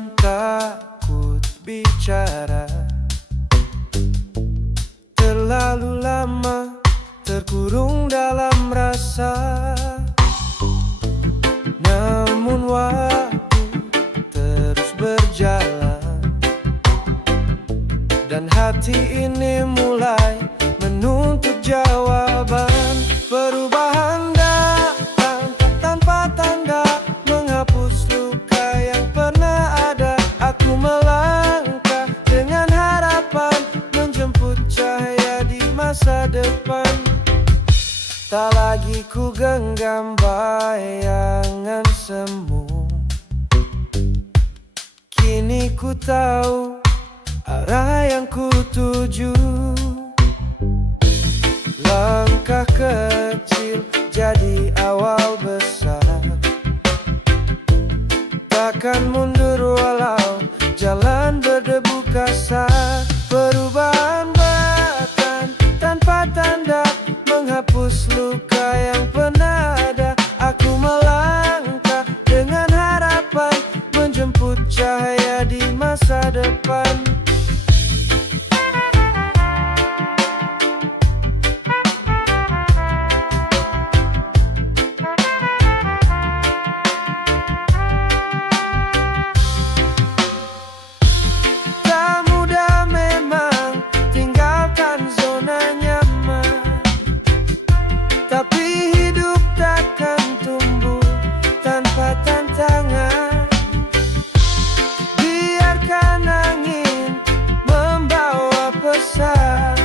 yang takut bicara, terlalu lama terkurung dalam rasa. Namun waktu terus berjalan, dan hati ini mulai menuntut jawaban. Perubahan datang tanpa tanda, menghapus luka yang pernah ada. Aku melangkah dengan harapan, menjemput cahaya di masa depan. Tak lagi ku genggam bayangan semu, kini ku tahu arah yang ku tuju. Langkah kecil jadi awal besar, takkan mundur walau jalan berdebu kasar. Perubahan bahkan tanpa tanda, menghapus luka yang pernah ada. Aku melangkah dengan harapan, menjemput cahaya di masa depan. Tapi hidup takkan tumbuh tanpa tantangan. Biarkan angin membawa pesan,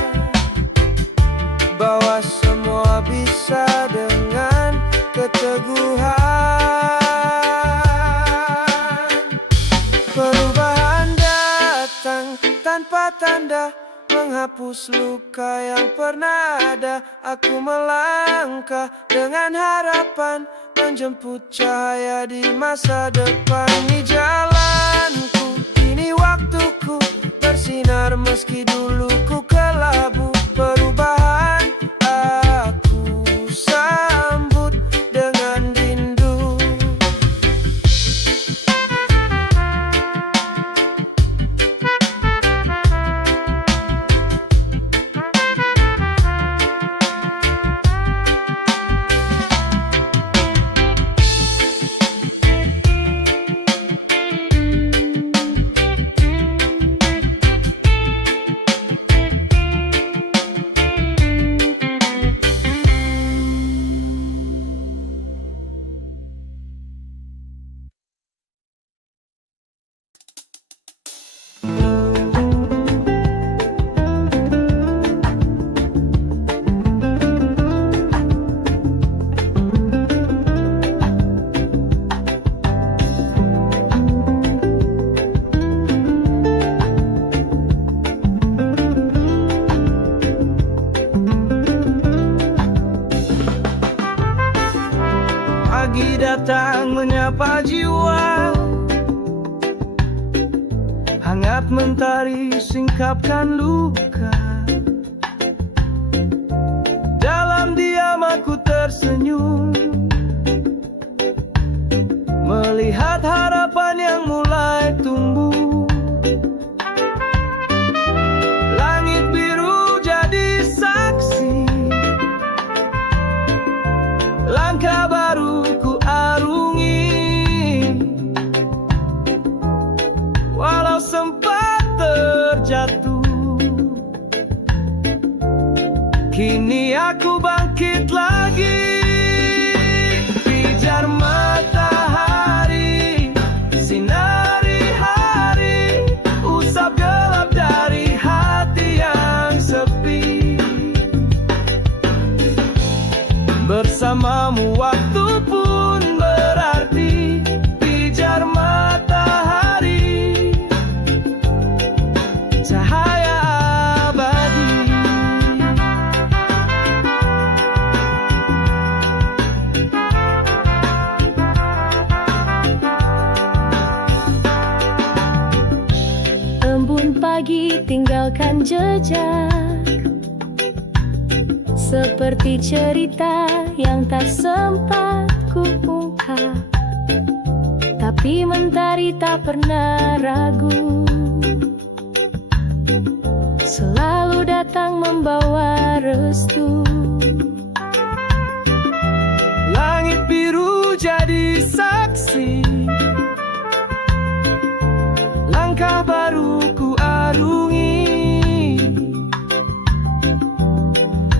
bahwa semua bisa dengan keteguhan. Perubahan datang tanpa tanda, menghapus luka yang pernah ada. Aku melangkah dengan harapan, menjemput cahaya di masa depan. Ini jalanku, ini waktuku, bersinar meski dulu ku kelabu. Perubahan aku sambut dengan rindu. Pagi datang menyapa jiwa, hangat mentari singkapkan luka. Dalam diam aku tersenyum, melihat harapan yang mulai tumbuh. Langit biru jadi saksi, langkah baru ku arungi. Walau sempat terjatuh, kini aku bangkit lagi. Pijar matahari, sinari hari, usap gelap dari hati yang sepi. Bersamamu waktu pun berarti. Pijar matahari, cahaya abadi. Embun pagi tinggalkan jejak, seperti cerita yang tak sempat ku ungkap. Tapi Tapi mentari tak pernah ragu, selalu datang membawa restu. Langit biru jadi saksi, langkah baru ku arungi.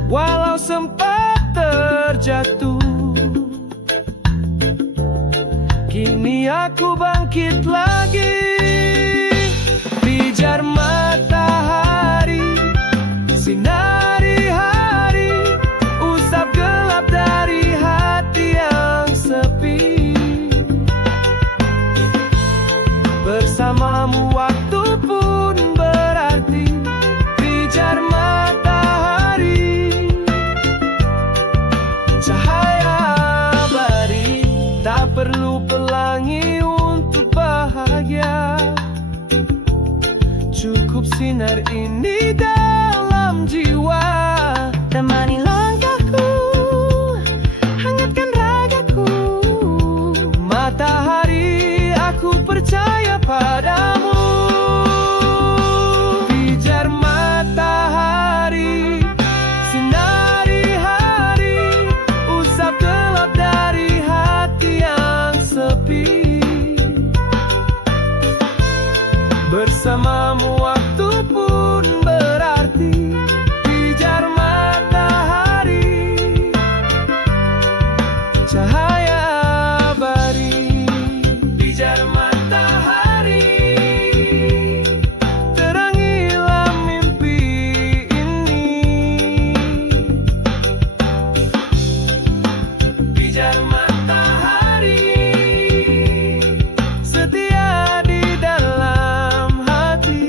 Walau sempat terjatuh, kini aku bangkit lagi. Pijar matahari, sinari hari, usap gelap dari hati yang sepi. Bersamamu waktu pun berarti. Pijar matahari, cahaya abadi, tak perlu pelangi untuk bahagia. Cukup sinar ini dalam jiwa. Temani langkahku, hangatkan ragaku. Matahari, aku percaya padamu. Pijar matahari, sinari hari, usap gelap dari hati yang sepi. Bersamamu waktu pun berarti. Pijar matahari, cahaya abadi. Pijar matahari, terangilah mimpi ini. Pijar matahari, setia di dalam hati.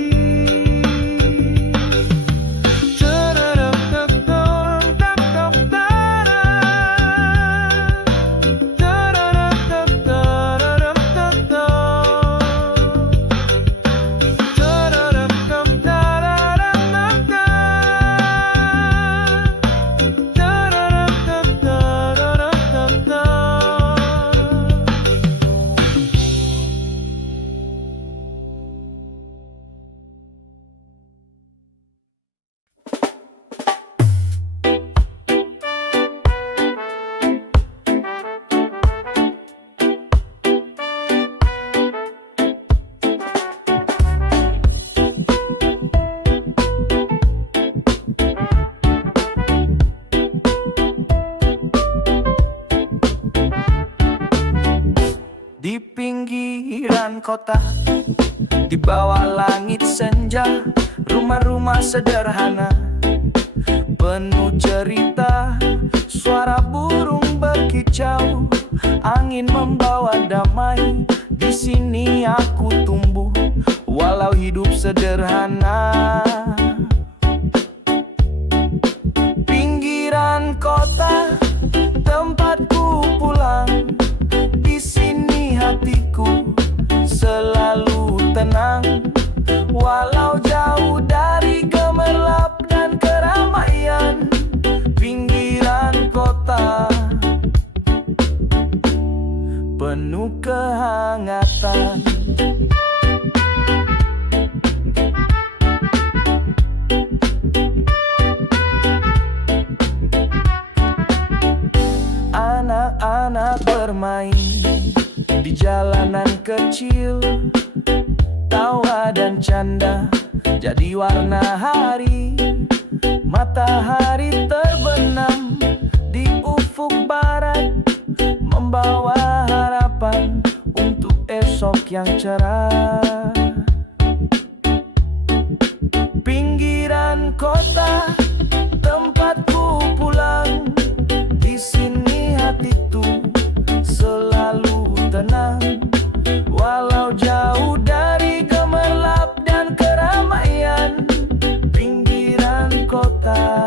Di pinggiran kota, di bawah langit senja, rumah-rumah sederhana penuh cerita. Suara burung berkicau, angin membawa damai. Di sini aku tumbuh, walau hidup sederhana. Pinggiran kota, tempatku pulang. Di sini hatiku selalu tenang, walau jauh dari gemerlap dan keramaian. Pinggiran kota penuh kehangatan. Anak-anak bermain di jalanan kecil, tawa dan canda jadi warna hari. Matahari terbenam di ufuk barat, membawa harapan untuk esok yang cerah. Pinggiran kota, tempatku pulang. Di sini hatiku selalu tenang, walau jauh dari gemerlap dan keramaian. Pinggiran kota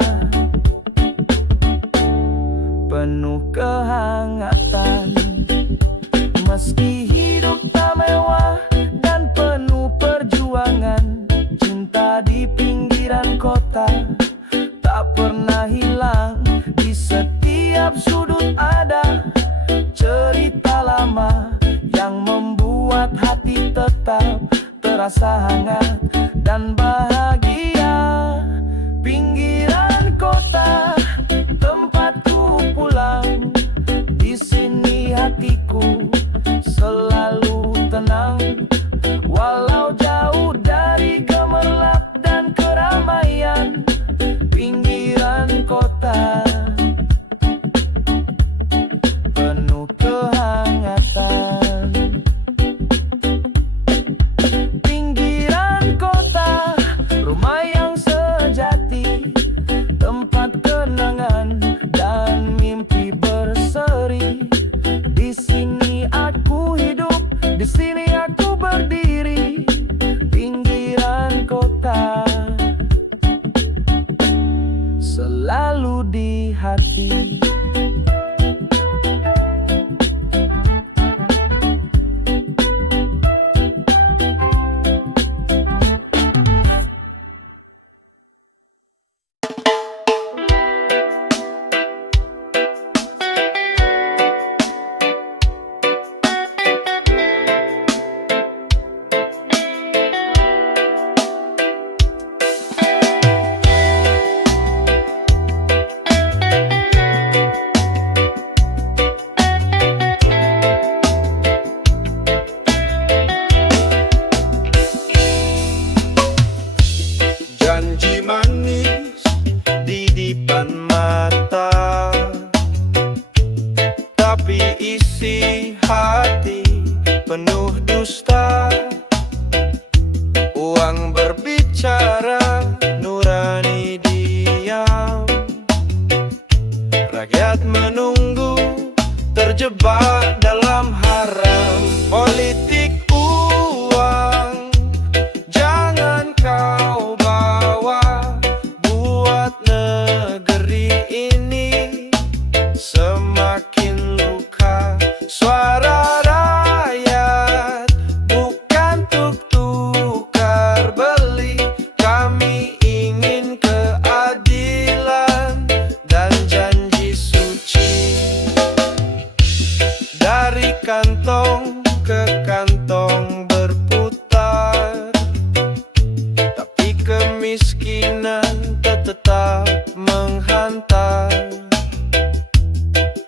penuh kehangatan. Meski hidup tak mewah dan penuh perjuangan, cinta di pinggiran kota terasa hangat dan bahagia. Pinggiran kota, tempatku pulang. Di sini hatiku selalu tenang, walau jauh dari gemerlap dan keramaian. Pinggiran kota penuh kehangatan. Pinggiran kota, rumah yang sejati, tempat kenangan dan mimpi berseri. Di sini aku hidup, di sini aku berdiri. Pinggiran kota selalu di hati. Janji manis di depan mata, tapi isi hati penuh dusta. Uang berbicara, nurani diam. Rakyat menunggu, terjebak dalam haram politik uang. Jangan kau bawa buat negeri ini semakin luka. Suara rakyat bukan untuk tukar beli. Kami ingin keadilan dan janji suci. Dari kantong ke kantong berputar, tapi kemiskinan tetap menghantar.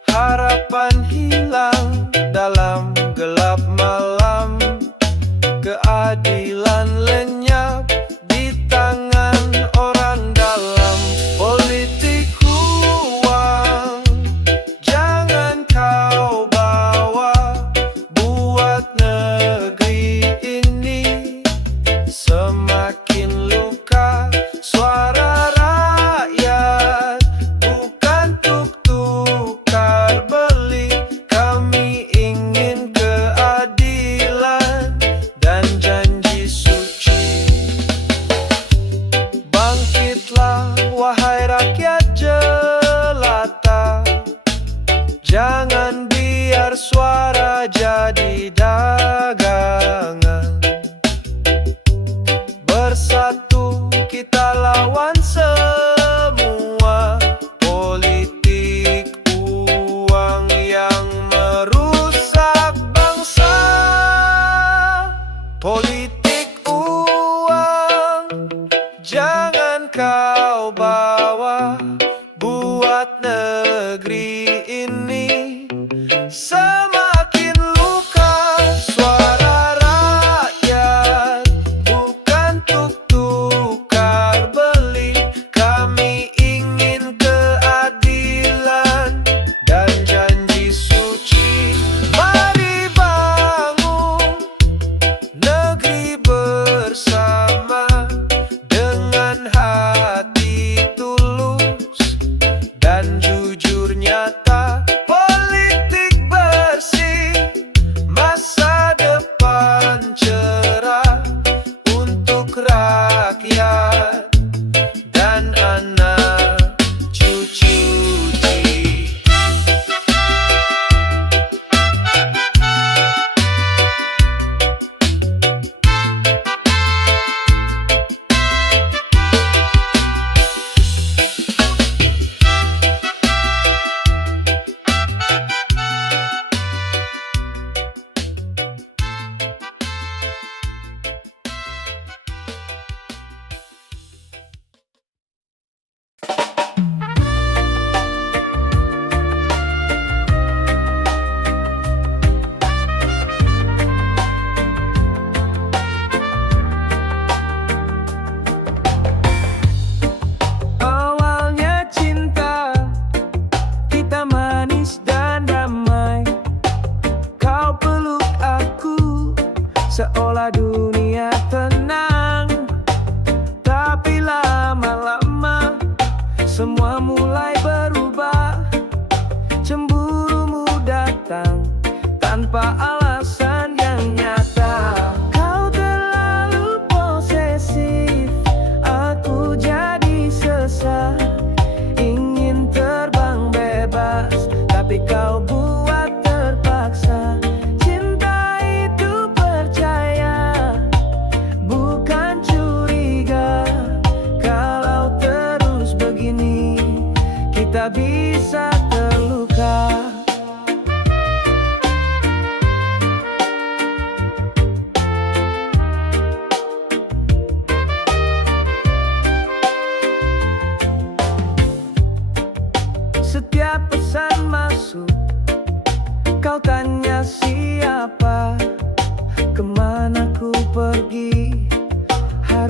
Harapan hilang dalam gelap malam. Keadilan lenyap di tangan orang dalam politik uang. Jangan kau bawa buat negeri ini semakin luka. Suara rakyat bukan untuk tukar beli. Kami ingin keadilan dan janji suci.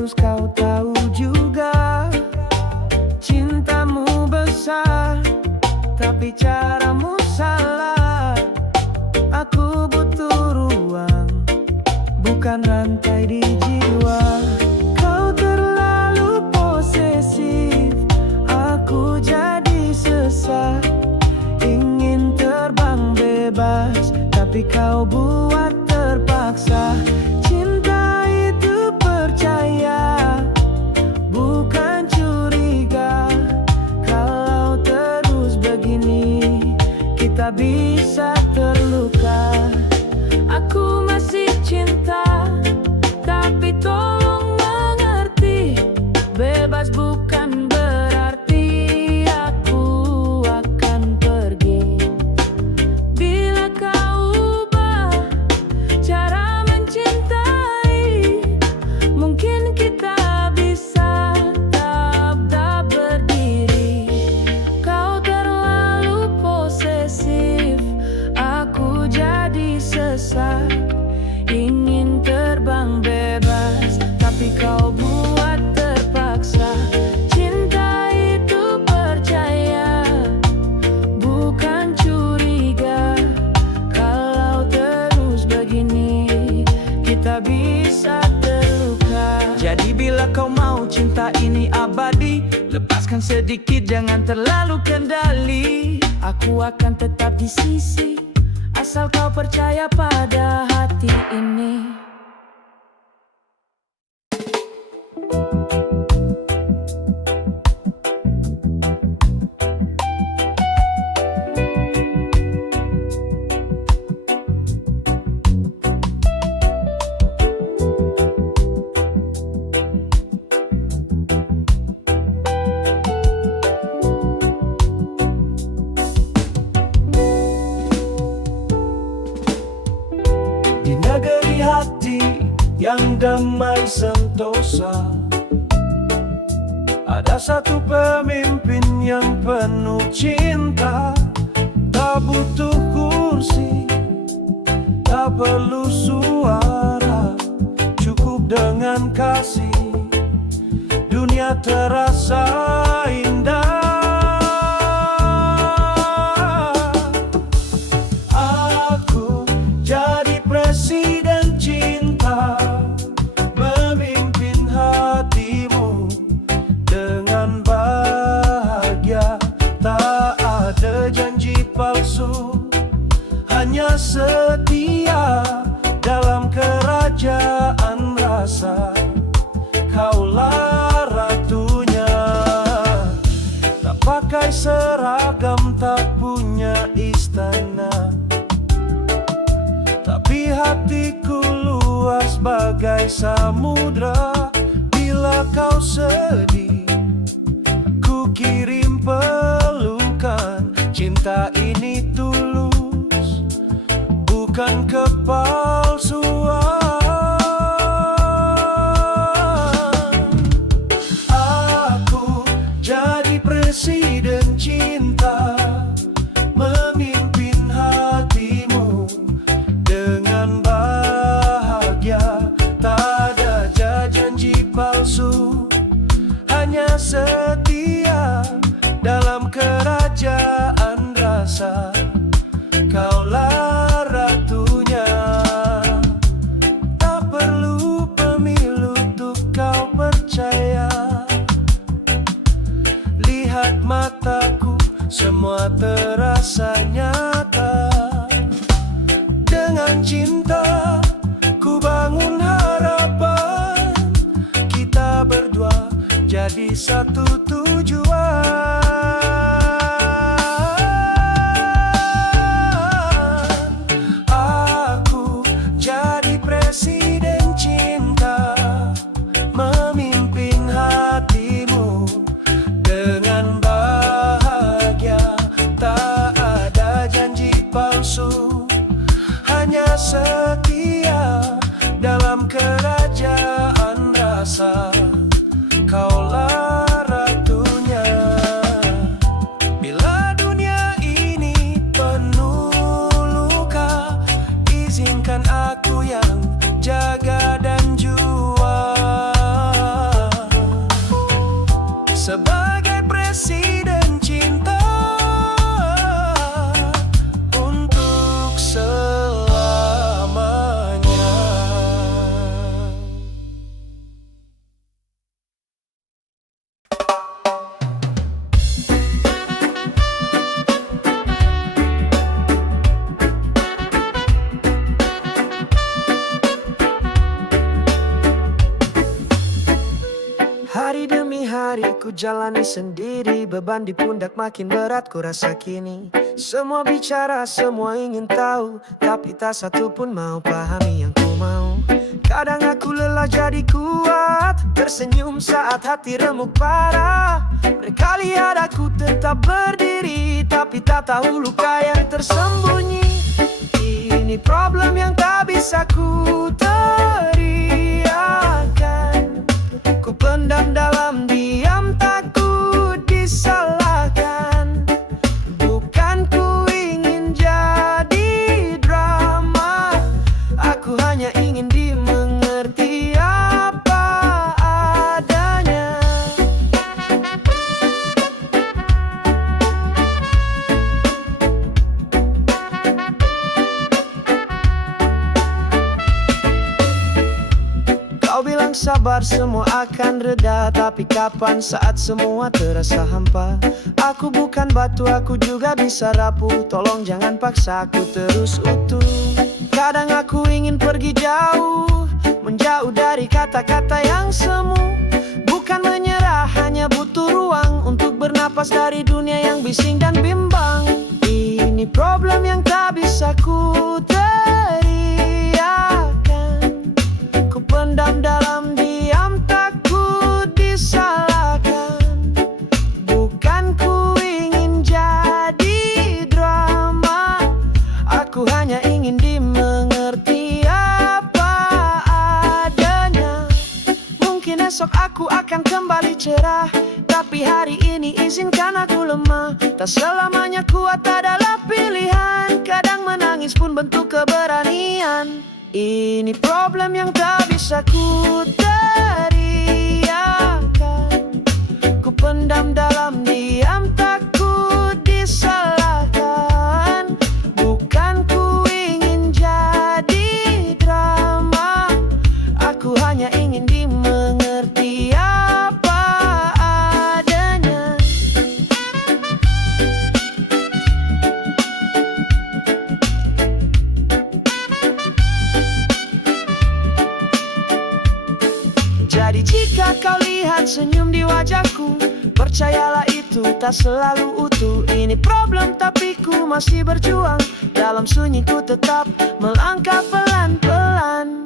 harus kau tahu juga, cintamu besar, tapi caramu salah. Aku butuh ruang, bukan rantai di jiwa. Kau terlalu posesif, aku jadi sesak. Ingin terbang bebas, tapi kau buat terpaksa. Cinta itu percaya, bukan curiga. Kalau terus begini, kita bisa terluka. Aku masih cinta, tapi tolong mengerti, bebas bukan berarti aku akan pergi. Bila kau ubah cara mencintai, mungkin kita bisa tetap berdiri. Kau terlalu posesif, aku jadi sesak. Ingin terbang bebas, tapi kau buat terpaksa. Cinta itu percaya, bukan curiga. Kalau terus begini, kita bisa terluka. Jadi bila kau mau cinta ini abadi, lepaskan sedikit, jangan terlalu kendali. Aku akan tetap di sisi, asal kau percaya pada hati ini. Di negeri hati yang damai sentosa, ada satu pemimpin yang penuh cinta. Tak butuh kursi, tak perlu suara, cukup dengan kasih, dunia terasa indah. Aku jadi presiden cinta, memimpin hatimu dengan bahagia. Tak ada janji palsu, hanya setia dalam kerajaan rasa. Kaulah ratunya, tak pakai seragam, tak punya istana, tapi hatiku luas bagai samudra. Bila kau sedih, ku kirim pelukan. Cinta ini tulus, bukan kepalsuan. Aku jadi presiden cinta, memimpin hatimu dengan bahagia. Tak ada janji palsu, hanya setia dalam kerajaan rasa. Kaulah ratunya, tak perlu pemilu untuk kau percaya. Lihat mataku, semua terasa nyata. Dengan cinta ku bangun harapan, kita berdua jadi satu tujuan. Aku jadi presiden cinta, memimpin hatimu dengan bahagia. Tak ada janji palsu, hanya setia dalam kerajaan rasa. Kaulah ratu Hari demi hari ku jalani sendiri, beban di pundak makin berat ku rasa kini. Semua bicara, semua ingin tahu, tapi tak satu pun mau pahami yang ku mau. Kadang aku lelah jadi kuat, tersenyum saat hati remuk parah. Mereka lihat aku tetap berdiri, tapi tak tahu luka yang tersembunyi. Ini problem yang tak bisa ku teriakan. Ku pendam dalam diam, takut disalahkan. Bukan ku ingin jadi drama, aku hanya ingin dimengerti apa adanya. Kau bilang sabar semua akan reda, tapi kapan saat semua terasa hampa? Aku bukan batu, aku juga bisa rapuh. Tolong jangan paksa aku terus utuh. Kadang aku ingin pergi jauh, menjauh dari kata-kata yang semu. Bukan menyerah, hanya butuh ruang untuk bernapas dari dunia yang bising dan bimbang. Ini problem yang tak bisa ku teriakan. Ku pendam dalam diam, takut disalahkan. Bukan ku ingin jadi drama, aku hanya ingin dimengerti apa adanya. Mungkin esok aku akan kembali cerah, tapi hari ini izinkan aku lemah. Tak selamanya kuat adalah pilihan, kadang menangis pun bentuk keberanian. Ini problem yang tak bisa ku teriakan. Ku pendam dalam diam, takut disalahkan. Bukan ku ingin jadi drama, aku hanya ingin dimengerti apa adanya. Jadi jika kau lihat senyum di wajahku, percayalah itu tak selalu utuh. Ini problem tapi ku masih berjuang, dalam sunyiku tetap melangkah pelan-pelan.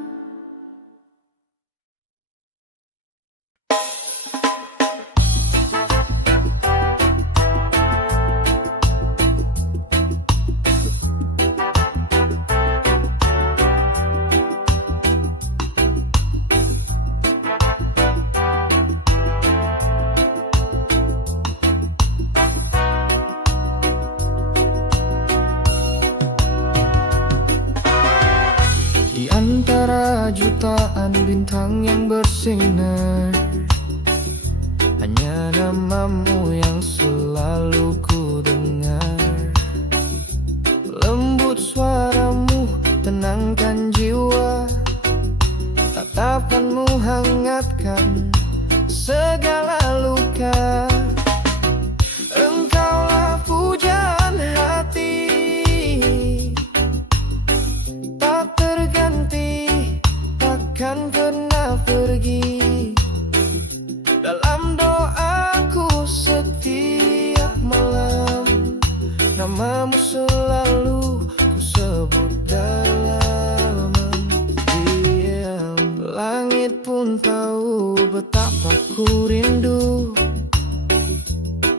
Di antara jutaan bintang yang bersinar, hanya namamu yang selalu ku dengar. Lembut suaramu tenangkan jiwa, tatapanmu hangatkan segala luka. Engkaulah pujaan hati, tak terganti, takkan pernah pergi. Dalam doaku setiap malam, namamu selalu ku sebut dalam diam. Langit pun tahu betapa ku rindu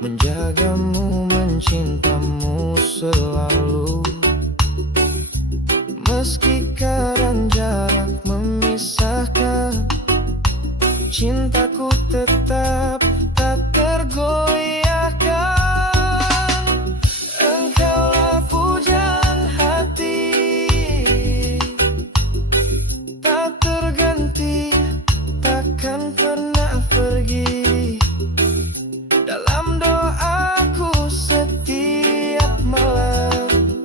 menjagamu, mencintamu selalu. Meski kadang jarak memisahkan, cintaku tetap tak tergoyahkan. Engkaulah pujaan hati, tak terganti, takkan pernah pergi. Dalam doaku setiap malam,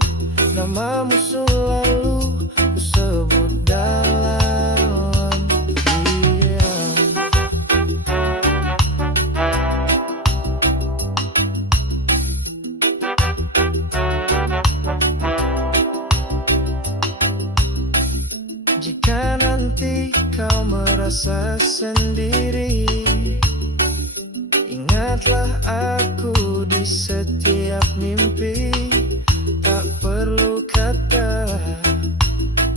namamu selalu ku sebut dalam diam. Jika nanti kau merasa sendiri, Ingatlah aku di setiap mimpi, tak perlu kata,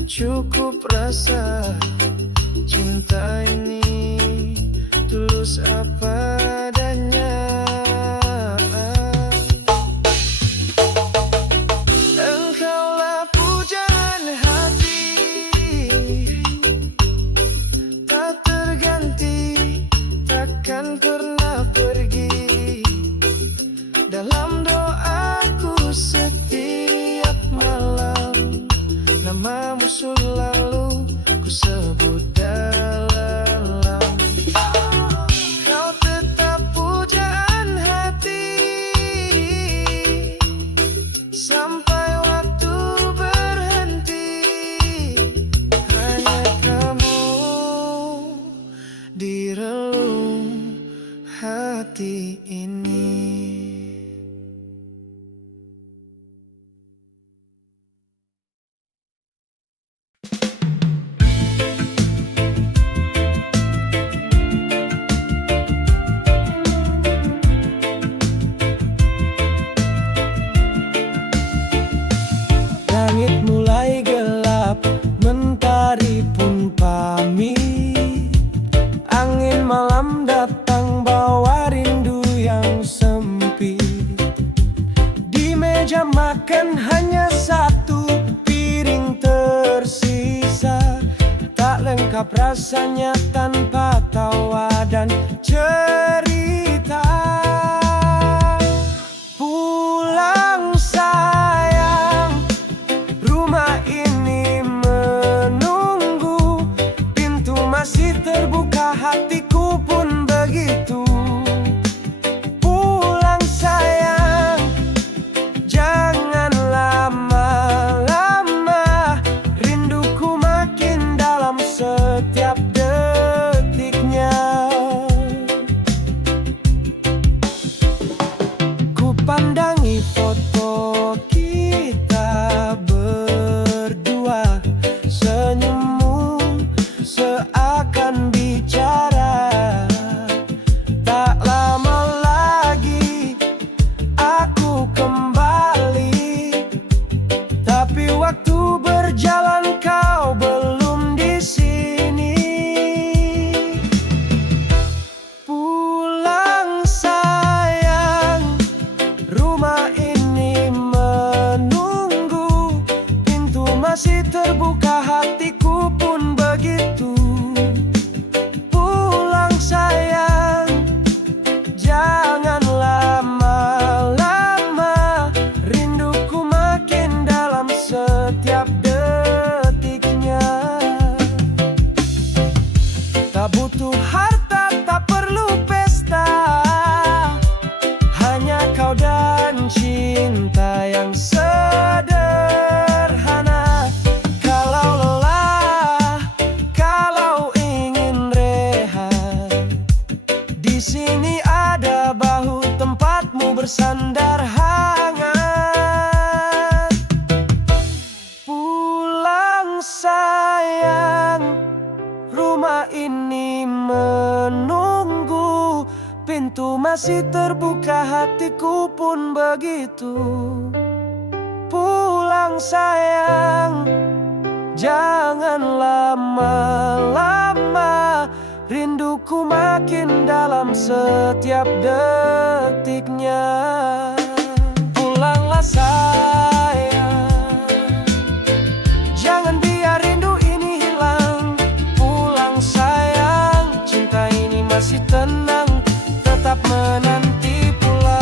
cukup rasa. Cinta ini tulus apa adanya. Engkaulah pujaan hati, tak terganti, takkan pernah pergi. Dalam doaku setiap malam, namamu selalu ku sebut dalam. Kau tetap pujaan hati, sampai waktu berhenti. Hanya kamu di relung hati ini. Langit mulai gelap, mentari pun pamit. Angin malam datang bawa rindu yang sempit. Di meja makan hanya satu piring tersisa, tak lengkap rasanya tanpa tawa dan cerita. Pulang sayang, rumah ini menunggu, pintu masih terbuka, hatiku pun begitu. Pulang sayang, jangan lama-lama, rinduku makin dalam setiap detiknya. Ku pandangi foto kita berdua, senyummu seakan bicara. Tak lama lagi aku kembali, tapi waktu berjalan kau belum di sini. Pulang sayang, rumah ini menunggu, pintu masih terbuka, hatiku pun begitu. Pulang sayang, jangan lama-lama, rinduku makin dalam setiap detiknya. Tak butuh harta, tak perlu pesta, hanya kau dan cinta yang sederhana. Kalau lelah, kalau ingin rehat, di sini ada bahu tempatmu bersandar hangat. Pulang sayang, rumah ini menunggu, pintu masih terbuka, hatiku pun begitu. Pulang sayang, jangan lama-lama, rinduku makin dalam setiap detiknya. Pulanglah sayang, jangan biar rindu ini hilang. Pulang sayang, cinta ini masih tenang, tetap menanti pulang.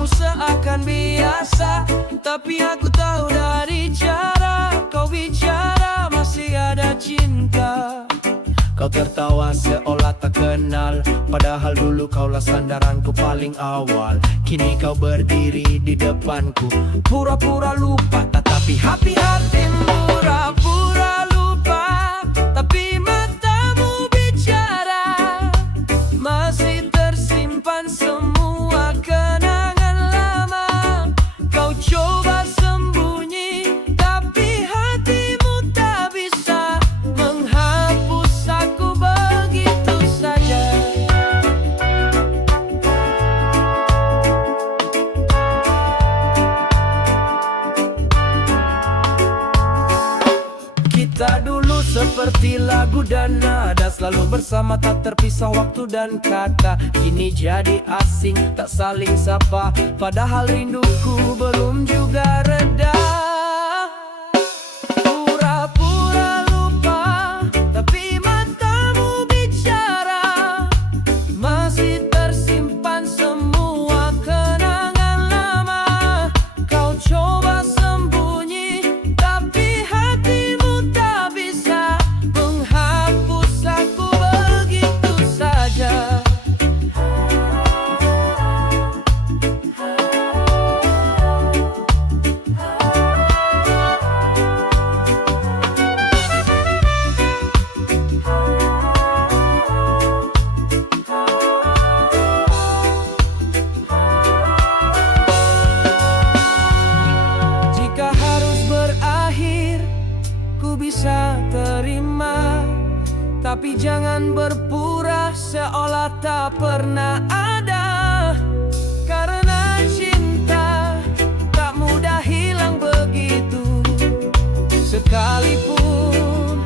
Seakan biasa, tapi aku tahu dari cara kau bicara masih ada cinta. Kau tertawa seolah tak kenal, padahal dulu kaulah sandaranku paling awal. Kini kau berdiri di depanku, pura-pura lupa, tetapi hati-hatimu pura-pura lupa. Tapi matamu bicara, masih tersimpan semua kenangan lama. Kau coba sembunyi, tapi hatimu tak bisa menghapus aku begitu saja. Kita dulu seperti lagu dan nada, selalu bersama tak terpisah waktu dan kata. Kini jadi asing, tak saling sapa, padahal rinduku belum juga reda. Pura-pura lupa, tapi matamu bicara, masih tersimpan semua kenangan lama. Kau coba sembunyi, tapi hatimu tak bisa menghapus aku begitu saja. Jika harus berakhir, ku bisa terima, tapi jangan berpura seolah tak pernah ada. Karena cinta tak mudah hilang begitu, sekalipun